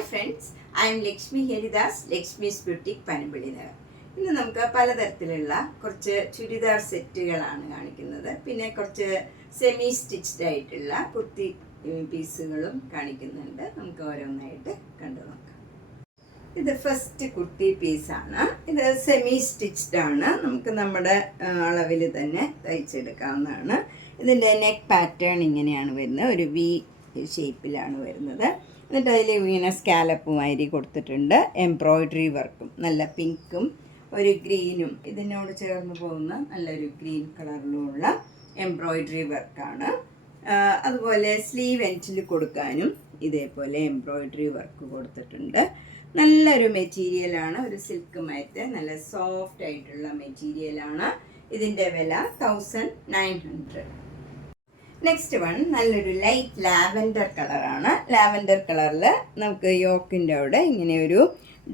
Hi friends, I M Lakshmi Haridas, Lakshmi's boutique Panampilly Nagar. ഇന്ന് നമുക്ക് പലതരത്തിലുള്ള കുറച്ച് ചുരിദാർ സെറ്റുകളാണ് കാണിക്കുന്നത്. പിന്നെ കുറച്ച് സെമി സ്റ്റിച്ച്ഡ് ആയിട്ടുള്ള കുർത്തി പീസുകളും കാണിക്കുന്നുണ്ട്. നമുക്ക് ഓരോന്നായിട്ട് കണ്ടു നോക്കാം. ഇത് ഫസ്റ്റ് കുർത്തി പീസാണ്. ഇത് സെമി സ്റ്റിച്ച്ഡ് ആണ്. നമുക്ക് നമ്മുടെ അളവിൽ തന്നെ തയ്ച്ചെടുക്കാവുന്നതാണ്. ഇതിൻ്റെ നെക്ക് പാറ്റേൺ ഇങ്ങനെയാണ് വരുന്നത്. ഒരു വി ഷേപ്പിലാണ് വരുന്നത്. എന്നിട്ട് അതിൽ ഇങ്ങനെ സ്കാലപ്പ് മാതിരി കൊടുത്തിട്ടുണ്ട്. എംബ്രോയ്ഡറി വർക്കും നല്ല പിങ്കും ഒരു ഗ്രീനും ഇതിനോട് ചേർന്ന് പോകുന്ന നല്ലൊരു ഗ്രീൻ കളറിലുള്ള എംബ്രോയ്ഡറി വർക്കാണ്. അതുപോലെ സ്ലീവ് എൻഡിൽ കൊടുക്കാനും ഇതേപോലെ എംബ്രോയ്ഡറി വർക്ക് കൊടുത്തിട്ടുണ്ട്. നല്ലൊരു മെറ്റീരിയലാണ്. ഒരു സിൽക്ക് മയത്ത് നല്ല സോഫ്റ്റ് ആയിട്ടുള്ള മെറ്റീരിയലാണ്. ഇതിൻ്റെ വില 1900. നെക്സ്റ്റ് വൺ നല്ലൊരു ലൈറ്റ് ലാവൻഡർ കളറാണ്. ലാവൻഡർ കളറിൽ നമുക്ക് യോക്കിൻ്റെ അവിടെ ഇങ്ങനെ ഒരു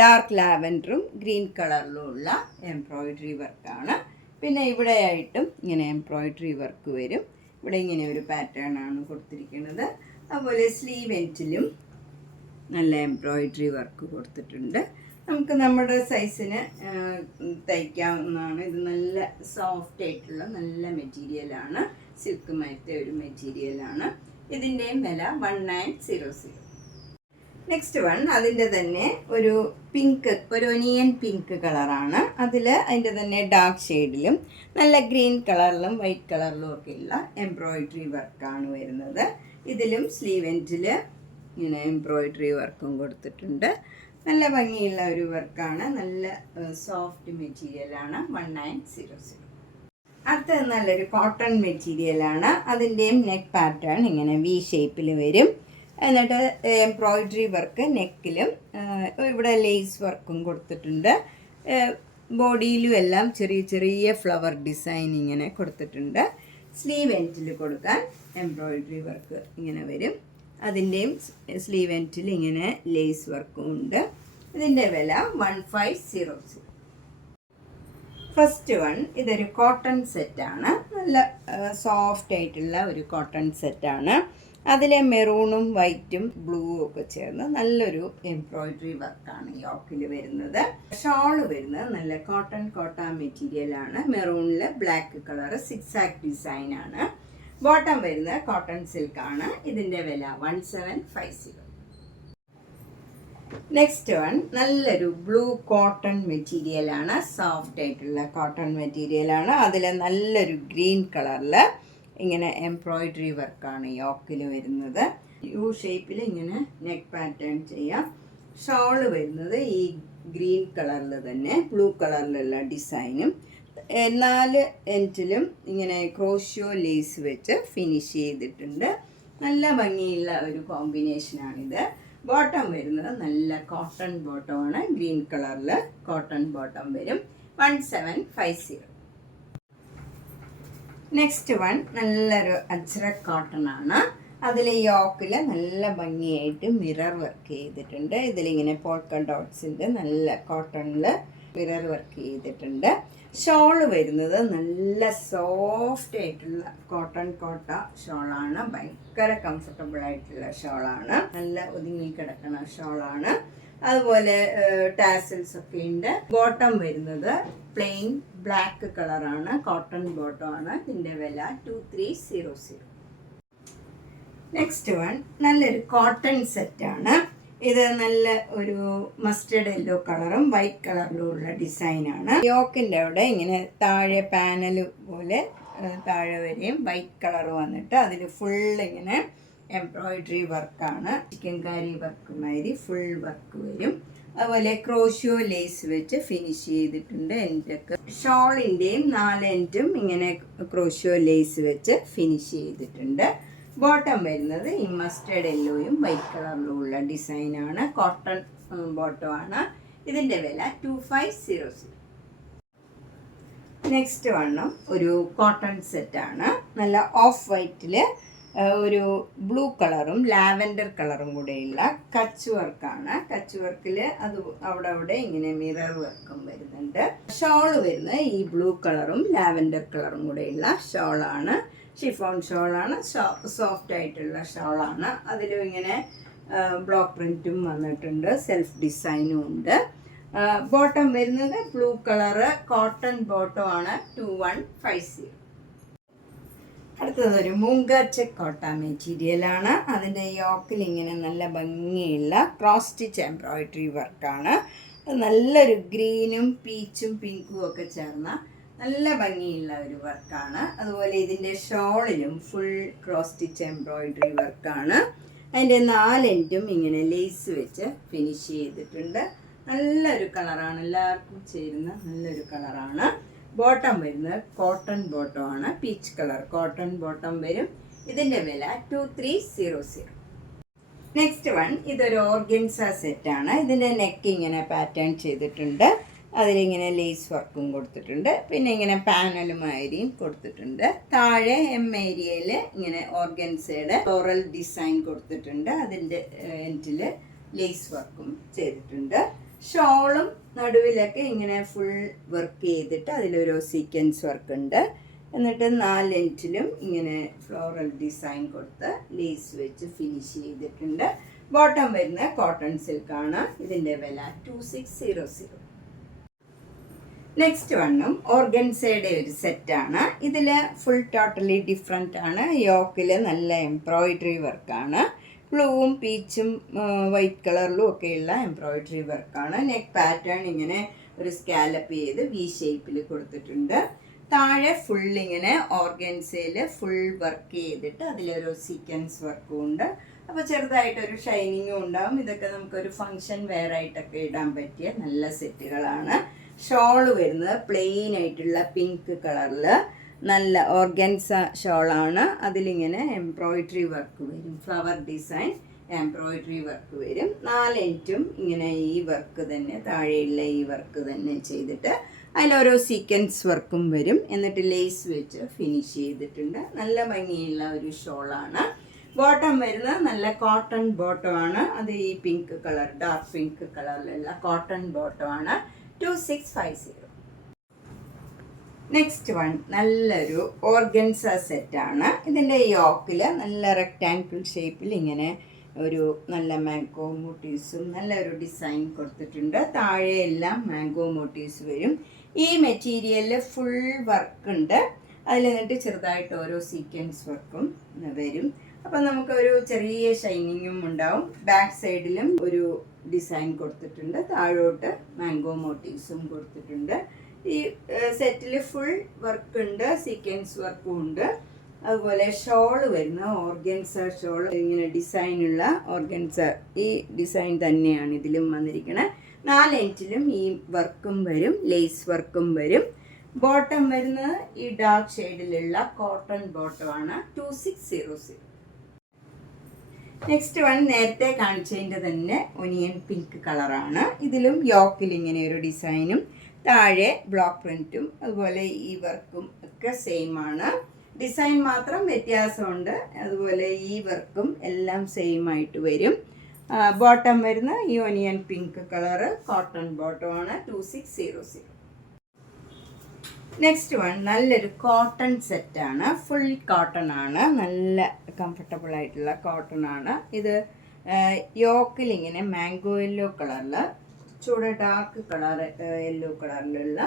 ഡാർക്ക് ലാവൻഡറും ഗ്രീൻ കളറിലും ഉള്ള എംബ്രോയ്ഡറി വർക്കാണ്. പിന്നെ ഇവിടെയായിട്ടും ഇങ്ങനെ എംബ്രോയ്ഡറി വർക്ക് വരും. ഇവിടെ ഇങ്ങനെ ഒരു പാറ്റേൺ ആണ് കൊടുത്തിരിക്കുന്നത്. അതുപോലെ സ്ലീവ് എൻഡിലും നല്ല എംബ്രോയ്ഡറി വർക്ക് കൊടുത്തിട്ടുണ്ട്. നമുക്ക് നമ്മുടെ സൈസിന് തയ്ക്കാവുന്നതാണ്. ഇത് നല്ല സോഫ്റ്റ് ആയിട്ടുള്ള നല്ല മെറ്റീരിയലാണ്. സിൽക്ക് മയത്തെ ഒരു മെറ്റീരിയലാണ്. ഇതിൻ്റെയും വില 1900. നെക്സ്റ്റ് വൺ അതിൻ്റെ തന്നെ ഒരു പിങ്ക്, ഒരു ഒനിയൻ പിങ്ക് കളറാണ്. അതിൻ്റെ തന്നെ ഡാർക്ക് ഷെയ്ഡിലും നല്ല ഗ്രീൻ കളറിലും വൈറ്റ് കളറിലും ഒക്കെയുള്ള എംബ്രോയ്ഡറി വർക്കാണ് വരുന്നത്. ഇതിലും സ്ലീവ് എൻഡിൽ ഇങ്ങനെ എംബ്രോയ്ഡറി വർക്കും കൊടുത്തിട്ടുണ്ട്. നല്ല ഭംഗിയുള്ള ഒരു വർക്കാണ്. നല്ല സോഫ്റ്റ് മെറ്റീരിയലാണ്. 1900. അടുത്തത് നല്ലൊരു കോട്ടൺ മെറ്റീരിയലാണ്. അതിൻ്റെയും നെക്ക് പാറ്റേൺ ഇങ്ങനെ വി ഷേപ്പിൽ വരും. എന്നിട്ട് എംബ്രോയ്ഡറി വർക്ക് നെക്കിലും ഇവിടെ ലേസ് വർക്കും കൊടുത്തിട്ടുണ്ട്. ബോഡിയിലും എല്ലാം ചെറിയ ചെറിയ ഫ്ലവർ ഡിസൈൻ ഇങ്ങനെ കൊടുത്തിട്ടുണ്ട്. സ്ലീവ് എൻഡിൽ കൊടുക്കാൻ എംബ്രോയ്ഡറി വർക്ക് ഇങ്ങനെ വരും. അതിൻ്റെയും സ്ലീവ് എൻഡിൽ ഇങ്ങനെ ലേസ് വർക്കും ഉണ്ട്. ഇതിൻ്റെ വില 1500. ഫസ്റ്റ് വൺ ഇതൊരു കോട്ടൺ സെറ്റാണ്. നല്ല സോഫ്റ്റ് ആയിട്ടുള്ള ഒരു കോട്ടൺ സെറ്റാണ്. അതിലെ മെറൂണും വൈറ്റും ബ്ലൂവും ഒക്കെ ചേർന്ന് നല്ലൊരു എംബ്രോയ്ഡറി വർക്കാണ് യോക്കിൽ വരുന്നത്. ഷോള് വരുന്നത് നല്ല കോട്ടൺ മെറ്റീരിയലാണ്. മെറൂണിൽ ബ്ലാക്ക് കളർ സിക്സാക് ഡിസൈനാണ്. ബോട്ടം വരുന്നത് കോട്ടൺ സിൽക്കാണ്. ഇതിൻ്റെ വില 1750. നെക്സ്റ്റ് വൺ നല്ലൊരു ബ്ലൂ കോട്ടൺ മെറ്റീരിയലാണ്. സോഫ്റ്റ് ആയിട്ടുള്ള കോട്ടൺ മെറ്റീരിയലാണ്. അതിൽ നല്ലൊരു ഗ്രീൻ കളറിൽ ഇങ്ങനെ എംബ്രോയ്ഡറി വർക്കാണ് യോക്കിൽ വരുന്നത്. യു ഷേപ്പിൽ ഇങ്ങനെ നെക്ക് പാറ്റേൺ ചെയ്യാം. ഷോള് വരുന്നത് ഈ ഗ്രീൻ കളറിൽ തന്നെ ബ്ലൂ കളറിലുള്ള ഡിസൈനും 4 എൻഡിലും ഇങ്ങനെ ക്രോഷ്യോ ലേസ് വെച്ച് ഫിനിഷ് ചെയ്തിട്ടുണ്ട്. നല്ല ഭംഗിയുള്ള ഒരു കോമ്പിനേഷനാണിത്. ബോട്ടം വരുന്നത് നല്ല കോട്ടൺ ബോട്ടമാണ്. ഗ്രീൻ കളറിൽ കോട്ടൺ ബോട്ടം വരും. 1750. നെക്സ്റ്റ് വൺ നല്ലൊരു അജ്രക് കോട്ടൺ ആണ്. അതിൽ യോക്കിൽ നല്ല ഭംഗിയായിട്ട് മിറർ വർക്ക് ചെയ്തിട്ടുണ്ട്. ഇതിലിങ്ങനെ പോൾക്ക ഡോട്ട്സിൻ്റെ നല്ല കോട്ടണിൽ മിറർ വർക്ക് ചെയ്തിട്ടുണ്ട്. ഷോള് വരുന്നത് നല്ല സോഫ്റ്റ് ആയിട്ടുള്ള കോട്ടൺ കോട്ട ഷോളാണ്. ഭയങ്കര കംഫർട്ടബിൾ ആയിട്ടുള്ള ഷോളാണ്. നല്ല ഒതുങ്ങി കിടക്കുന്ന ഷോളാണ്. അതുപോലെ ടാസൽസ് ഒക്കെ ഉണ്ട്. ബോട്ടം വരുന്നത് പ്ലെയിൻ ബ്ലാക്ക് കളറാണ്. കോട്ടൺ ബോട്ടം ആണ്. ഇതിൻ്റെ വില 2300. നെക്സ്റ്റ് വൺ നല്ലൊരു കോട്ടൺ സെറ്റാണ്. ഇത് നല്ല ഒരു മസ്റ്റർഡ് യെല്ലോ കളറും വൈറ്റ് കളറിലും ഉള്ള ഡിസൈനാണ്. യോക്കിൻ്റെ അവിടെ ഇങ്ങനെ താഴെ പാനൽ പോലെ താഴെ വരെയും വൈറ്റ് കളർ വന്നിട്ട് അതിൽ ഫുൾ ഇങ്ങനെ എംബ്രോയ്ഡറി വർക്കാണ്. ചിക്കൻ കാരി വർക്ക് മാതിരി ഫുൾ വർക്ക് വരും. അതുപോലെ ക്രോഷ്യോ ലേസ് വെച്ച് ഫിനിഷ് ചെയ്തിട്ടുണ്ട്. എൻഡൊക്കെ ഷോളിൻ്റെയും 4 എൻഡും ഇങ്ങനെ ക്രോഷ്യോ ലേസ് വെച്ച് ഫിനിഷ് ചെയ്തിട്ടുണ്ട്. ബോട്ടം വരുന്നത് ഈ മസ്റ്റേർഡ് യെല്ലോയും വൈറ്റ് കളറിലും ഉള്ള ഡിസൈനാണ്. കോട്ടൺ ബോട്ടമാണ്. ഇതിൻ്റെ വില 2500. നെക്സ്റ്റ് വണ്ണും ഒരു കോട്ടൺ സെറ്റാണ്. നല്ല ഓഫ് വൈറ്റിൽ ഒരു ബ്ലൂ കളറും ലാവൻഡർ കളറും കൂടെയുള്ള കച്ച് വർക്കാണ്. കച്ച് വർക്കിൽ അത് അവിടെ ഇങ്ങനെ മിറർ വർക്കും വരുന്നുണ്ട്. ഷോള് വരുന്നത് ഈ ബ്ലൂ കളറും ലാവൻഡർ കളറും കൂടെയുള്ള ഷോളാണ്. ഷിഫോൺ ഷോളാണ്. സോഫ്റ്റ് ആയിട്ടുള്ള ഷോളാണ്. അതിലും ഇങ്ങനെ ബ്ലോക്ക് പ്രിൻറ്റും വന്നിട്ടുണ്ട്, സെൽഫ് ഡിസൈനും ഉണ്ട്. ബോട്ടം വരുന്നത് ബ്ലൂ കളറ് കോട്ടൺ ബോട്ടം ആണ് 2150. അടുത്തതൊരു മൂങ്ക ചെക്ക് കോട്ട മെറ്റീരിയലാണ്. അതിൻ്റെ യോക്കിൽ ഇങ്ങനെ നല്ല ഭംഗിയുള്ള ക്രോസ് സ്റ്റിച്ച് എംബ്രോയിഡറി വർക്കാണ്. നല്ലൊരു ഗ്രീനും പീച്ചും പിങ്കും ഒക്കെ ചേർന്ന നല്ല ഭംഗിയുള്ള ഒരു വർക്കാണ്. അതുപോലെ ഇതിൻ്റെ ഷോളിലും ഫുൾ ക്രോസ് സ്റ്റിച്ച് എംബ്രോയിഡറി വർക്കാണ്. അതിൻ്റെ 4 എൻഡും ഇങ്ങനെ ലേസ് വെച്ച് ഫിനിഷ് ചെയ്തിട്ടുണ്ട്. നല്ലൊരു കളറാണ്, എല്ലാവർക്കും ചേരുന്ന നല്ലൊരു കളറാണ്. ബോട്ടം വരുന്നത് കോട്ടൺ ബോട്ടം ആണ്, പീച്ച് കളർ കോട്ടൺ ബോട്ടം വരും. ഇതിൻ്റെ വില 2300. നെക്സ്റ്റ് വൺ, ഇതൊരു ഓർഗൻസ സെറ്റാണ്. ഇതിൻ്റെ നെക്ക് ഇങ്ങനെ പാറ്റേൺ ചെയ്തിട്ടുണ്ട്, അതിലിങ്ങനെ ലേസ് വർക്കും കൊടുത്തിട്ടുണ്ട്, പിന്നെ ഇങ്ങനെ പാനലുമായിരിയും കൊടുത്തിട്ടുണ്ട്. താഴെ എം ഏരിയയിൽ ഇങ്ങനെ ഓർഗൻസയുടെ ഫ്ലോറൽ ഡിസൈൻ കൊടുത്തിട്ടുണ്ട്, അതിൻ്റെ എൻഡിൽ ലേസ് വർക്കും ചെയ്തിട്ടുണ്ട്. ഷോളും നടുവിലൊക്കെ ഇങ്ങനെ ഫുൾ വർക്ക് ചെയ്തിട്ട് അതിലൊരു സീക്വൻസ് വർക്ക് ഉണ്ട്. എന്നിട്ട് 4 എൻഡിലും ഇങ്ങനെ ഫ്ലോറൽ ഡിസൈൻ കൊടുത്ത് ലേസ് വെച്ച് ഫിനിഷ് ചെയ്തിട്ടുണ്ട്. ബോട്ടം വരുന്ന കോട്ടൺ സിൽക്കാണ്. ഇതിൻ്റെ വില 2600. നെക്സ്റ്റ് വണ്ണും ഓർഗൻസയുടെ ഒരു സെറ്റാണ്. ഇതിൽ ഫുൾ ടോട്ടലി ഡിഫറെൻ്റ് ആണ്. യോക്കിൽ നല്ല എംബ്രോയിഡറി വർക്കാണ്. ബ്ലൂവും പീച്ചും വൈറ്റ് കളറിലും ഒക്കെയുള്ള എംബ്രോയിഡറി വർക്കാണ്. നെക്ക് പാറ്റേൺ ഇങ്ങനെ ഒരു സ്കാലപ്പ് ചെയ്ത് വി ഷേപ്പിൽ കൊടുത്തിട്ടുണ്ട്. താഴെ ഫുൾ ഇങ്ങനെ ഓർഗൻസയിൽ ഫുൾ വർക്ക് ചെയ്തിട്ട് അതിലൊരു സീക്വൻസ് വർക്കും ഉണ്ട്. അപ്പോൾ ചെറുതായിട്ടൊരു ഷൈനിങ്ങും ഉണ്ടാവും. ഇതൊക്കെ നമുക്കൊരു ഫങ്ഷൻ വെയർ ആയിട്ടൊക്കെ ഇടാൻ പറ്റിയ നല്ല സെറ്റുകളാണ്. ഷോള് വരുന്നത് പ്ലെയിൻ ആയിട്ടുള്ള പിങ്ക് കളറിൽ നല്ല ഓർഗൻസ ഷോളാണ്. അതിലിങ്ങനെ എംബ്രോയിഡറി വർക്ക് വരും, ഫ്ലവർ ഡിസൈൻ എംബ്രോയിഡറി വർക്ക് വരും. 4 എൻഡും ഇങ്ങനെ ഈ വർക്ക് തന്നെ, താഴെയുള്ള ഈ വർക്ക് തന്നെ ചെയ്തിട്ട് അതിലോരോ സീക്വൻസ് വർക്കും വരും. എന്നിട്ട് ലേസ് വെച്ച് ഫിനിഷ് ചെയ്തിട്ടുണ്ട്. നല്ല ഭംഗിയുള്ള ഒരു ഷോളാണ്. ബോട്ടം വരുന്നത് നല്ല കോട്ടൺ ബോട്ടമാണ്. അത് ഈ പിങ്ക് കളർ, ഡാർക്ക് പിങ്ക് കളറിലുള്ള കോട്ടൺ ബോട്ടമാണ് 2650. നെക്സ്റ്റ് വൺ നല്ലൊരു ഓർഗൻസ സെറ്റാണ്. ഇതിൻ്റെ യോക്കിൽ നല്ല റെക്റ്റാങ്കിൾ ഷേപ്പിൽ ഇങ്ങനെ ഒരു നല്ല മാംഗോ മോട്ടീവ്സും നല്ലൊരു ഡിസൈൻ കൊടുത്തിട്ടുണ്ട്. താഴെയെല്ലാം മാംഗോ മോട്ടീവ്സ് വരും. ഈ മെറ്റീരിയലിൽ ഫുൾ വർക്കുണ്ട്. അതിൽ നിന്നിട്ട് ചെറുതായിട്ട് ഓരോ സീക്വൻസ് വർക്കും വരും. അപ്പം നമുക്കൊരു ചെറിയ ഷൈനിങ്ങും ഉണ്ടാവും. ബാക്ക് സൈഡിലും ഒരു ഡിസൈൻ കൊടുത്തിട്ടുണ്ട്, താഴോട്ട് മാംഗോ മോട്ടീവ്സും കൊടുത്തിട്ടുണ്ട്. ഈ സെറ്റിൽ ഫുൾ വർക്ക് ഉണ്ട്, സീക്വൻസ് വർക്കും ഉണ്ട്. അതുപോലെ ഷോള് വരുന്ന ഓർഗൻസ ഷോൾ, ഇങ്ങനെ ഡിസൈനുള്ള ഓർഗൻസ, ഈ ഡിസൈൻ തന്നെയാണ് ഇതിലും വന്നിരിക്കുന്നത്. 4 എൻഡിലും ഈ വർക്കും വരും, ലേസ് വർക്കും വരും. ബോട്ടം വരുന്നത് ഈ ഡാർക്ക് ഷെയ്ഡിലുള്ള കോട്ടൺ ബോട്ടമാണ് 2600. നെക്സ്റ്റ് വൺ നേരത്തെ കാണിച്ചതിൻ്റെ തന്നെ ഒനിയൻ പിങ്ക് കളറാണ്. ഇതിലും യോക്കിൽ ഇങ്ങനെ ഒരു ഡിസൈനും താഴെ ബ്ലോക്ക് പ്രിൻറ്റും അതുപോലെ ഈ വർക്കും ഒക്കെ സെയിം ആണ്. ഡിസൈൻ മാത്രം വ്യത്യാസമുണ്ട്. അതുപോലെ ഈ വർക്കും എല്ലാം സെയിം ആയിട്ട് വരും. ബോട്ടം വരുന്ന ഈ ഒനിയൻ പിങ്ക് കളറ് കോട്ടൺ ബോട്ടമാണ് 2600. നെക്സ്റ്റ് വൺ നല്ലൊരു കോട്ടൺ സെറ്റാണ്. ഫുൾ കോട്ടൺ ആണ്, നല്ല കംഫർട്ടബിൾ ആയിട്ടുള്ള കോട്ടൺ ആണ്. ഇത് യോക്കിൽ ഇങ്ങനെ മാംഗോ യെല്ലോ കളറിൽ, ചൂടെ ഡാർക്ക് കളർ യെല്ലോ കളറിലുള്ള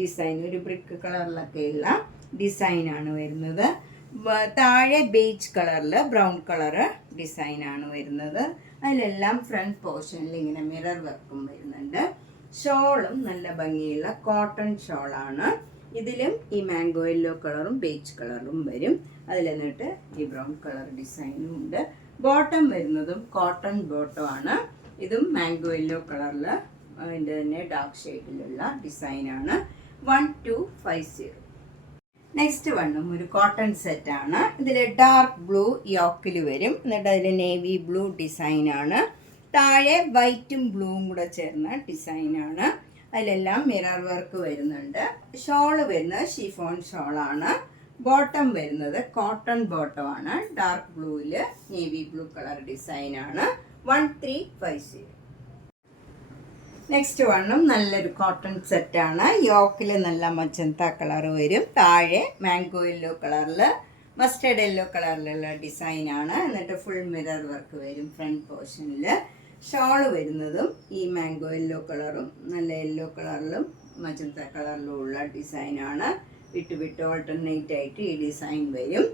ഡിസൈൻ, ഒരു ബ്രിക്ക് കളറിലൊക്കെയുള്ള ഡിസൈനാണ് വരുന്നത്. താഴെ ബേജ് കളറിൽ ബ്രൗൺ കളറ് ഡിസൈനാണ് വരുന്നത്. അതിലെല്ലാം ഫ്രണ്ട് പോർഷനിൽ ഇങ്ങനെ മിറർ വർക്കും വരുന്നുണ്ട്. ഷോളും നല്ല ഭംഗിയുള്ള കോട്ടൺ ഷോളാണ്. ഇതിലും ഈ മാംഗോ യെല്ലോ കളറും ബേജ് കളറും വരും. അതിൽ എന്നിട്ട് ഈ ബ്രൗൺ കളർ ഡിസൈനും ഉണ്ട്. ബോട്ടം വരുന്നതും കോട്ടൺ ബോട്ടമാണ്. ഇതും മാംഗോ യെല്ലോ കളറിൽ അതിൻ്റെ തന്നെ ഡാർക്ക് ഷെയ്ഡിലുള്ള ഡിസൈനാണ് 1250. നെക്സ്റ്റ് വണ്ണും ഒരു കോട്ടൺ സെറ്റാണ്. ഇതിൽ ഡാർക്ക് ബ്ലൂ യോക്കിൽ വരും. എന്നിട്ട് അതിൽ നേവി ബ്ലൂ ഡിസൈനാണ്. താഴെ വൈറ്റും ബ്ലൂവും കൂടെ ചേർന്ന ഡിസൈനാണ്. അതിലെല്ലാം മിറർ വർക്ക് വരുന്നുണ്ട്. ഷോള് വരുന്നത് ഷിഫോൺ ഷോളാണ്. ബോട്ടം വരുന്നത് കോട്ടൺ ബോട്ടമാണ്. ഡാർക്ക് ബ്ലൂവിൽ നേവി ബ്ലൂ കളർ ഡിസൈനാണ് 1350. നെക്സ്റ്റ് വണ്ണും നല്ലൊരു കോട്ടൺ സെറ്റാണ്. യോക്കിൽ നല്ല മജന്ത കളർ വരും. താഴെ മാംഗോ യെല്ലോ കളറിൽ മസ്റ്റേർഡ് യെല്ലോ കളറിലുള്ള ഡിസൈനാണ്. എന്നിട്ട് ഫുൾ മിറർ വർക്ക് വരും ഫ്രണ്ട് പോർഷനിൽ. ഷോള് വരുന്നതും ഈ മാംഗോ യെല്ലോ കളറും നല്ല യെല്ലോ കളറിലും മജന്ത കളറിലും ഉള്ള ഡിസൈനാണ്. വിട്ട് ഓൾട്ടർനേറ്റ് ആയിട്ട് ഈ ഡിസൈൻ വരും.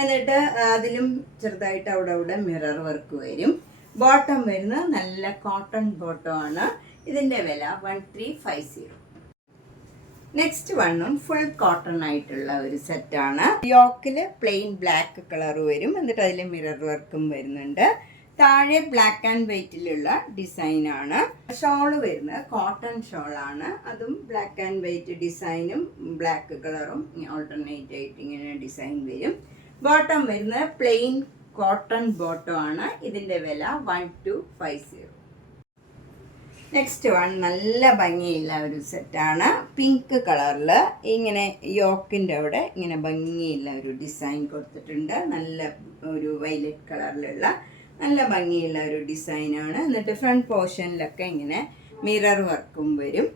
എന്നിട്ട് അതിലും ചെറുതായിട്ട് അവിടെ മിറർ വർക്ക് വരും. ബോട്ടം വരുന്നത് നല്ല കോട്ടൺ ബോട്ടം ആണ്. ഇതിൻ്റെ വില 1350. നെക്സ്റ്റ് വണ്ണും ഫുൾ കോട്ടൺ ആയിട്ടുള്ള ഒരു സെറ്റാണ്. യോക്കിൽ പ്ലെയിൻ ബ്ലാക്ക് കളർ വരും. എന്നിട്ട് അതിൽ മിറർ വർക്കും വരുന്നുണ്ട്. താഴെ ബ്ലാക്ക് ആൻഡ് വൈറ്റിലുള്ള ഡിസൈനാണ്. ഷോള് വരുന്നത് കോട്ടൺ ഷോളാണ്. അതും ബ്ലാക്ക് ആൻഡ് വൈറ്റ് ഡിസൈനും ബ്ലാക്ക് കളറും ഓൾട്ടർനേറ്റ് ആയിട്ട് ഇങ്ങനെ ഡിസൈൻ വരും. ബോട്ടം വരുന്നത് പ്ലെയിൻ കോട്ടൺ ബോട്ടം ആണ്. ഇതിൻ്റെ വില 1250. നെക്സ്റ്റ് വൺ നല്ല ഭംഗിയുള്ള ഒരു സെറ്റാണ്. പിങ്ക് കളറിൽ ഇങ്ങനെ യോക്കിൻ്റെ അവിടെ ഇങ്ങനെ ഭംഗിയുള്ള ഒരു ഡിസൈൻ കൊടുത്തിട്ടുണ്ട്. നല്ല ഒരു വയലറ്റ് കളറിലുള്ള നല്ല ഭംഗിയുള്ള ഒരു ഡിസൈനാണ്. എന്നിട്ട് ഫ്രണ്ട് പോർഷനിലൊക്കെ ഇങ്ങനെ മിറർ വർക്കും വരും.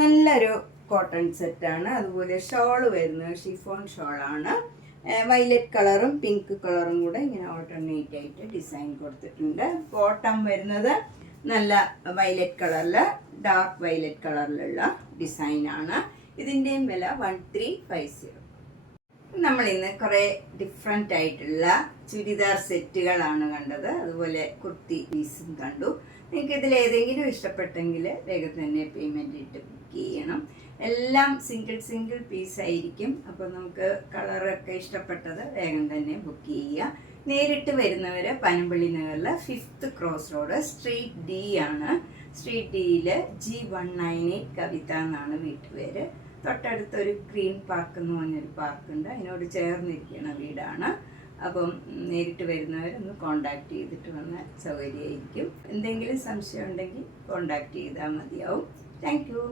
നല്ലൊരു കോട്ടൺ സെറ്റാണ്. അതുപോലെ ഷോള് വരുന്നത് ഷിഫോൺ ഷോളാണ്. വയലറ്റ് കളറും പിങ്ക് കളറും കൂടെ ഇങ്ങനെ ഓൾട്ടർനേറ്റ് ആയിട്ട് ഡിസൈൻ കൊടുത്തിട്ടുണ്ട്. ബോട്ടം വരുന്നത് നല്ല വയലറ്റ് കളറിൽ ഡാർക്ക് വയലറ്റ് കളറിലുള്ള ഡിസൈനാണ്. ഇതിൻ്റെയും വില 1350. നമ്മൾ ഇന്ന് കുറേ ഡിഫറെൻ്റ് ആയിട്ടുള്ള ചുരിദാർ സെറ്റുകളാണ് കണ്ടത്. അതുപോലെ കുർത്തി പീസും കണ്ടു. നിങ്ങൾക്ക് ഇതിൽ ഏതെങ്കിലും ഇഷ്ടപ്പെട്ടെങ്കിൽ വേഗം തന്നെ പേയ്മെൻറ്റ് ഇട്ട് ബുക്ക് ചെയ്യണം. എല്ലാം സിംഗിൾ പീസ് ആയിരിക്കും. അപ്പോൾ നമുക്ക് കളറൊക്കെ ഇഷ്ടപ്പെട്ടത് വേഗം തന്നെ ബുക്ക് ചെയ്യുക. നേരിട്ട് വരുന്നവർ പനമ്പള്ളി നഗറിൽ 5th cross road street D ആണ്. സ്ട്രീറ്റ് ഡിയിൽ G198 കവിത എന്നാണ് വീട്ടുപേര്. തൊട്ടടുത്തൊരു ഗ്രീൻ പാർക്ക് എന്ന് പറഞ്ഞൊരു പാർക്കുണ്ട്. അതിനോട് ചേർന്നിരിക്കുന്ന വീടാണ്. അപ്പം നേരിട്ട് വരുന്നവരൊന്ന് കോണ്ടാക്ട് ചെയ്തിട്ട് വന്നാൽ സൗകര്യമായിരിക്കും. എന്തെങ്കിലും സംശയം ഉണ്ടെങ്കിൽ കോണ്ടാക്ട് ചെയ്താൽ മതിയാവും. Thank you.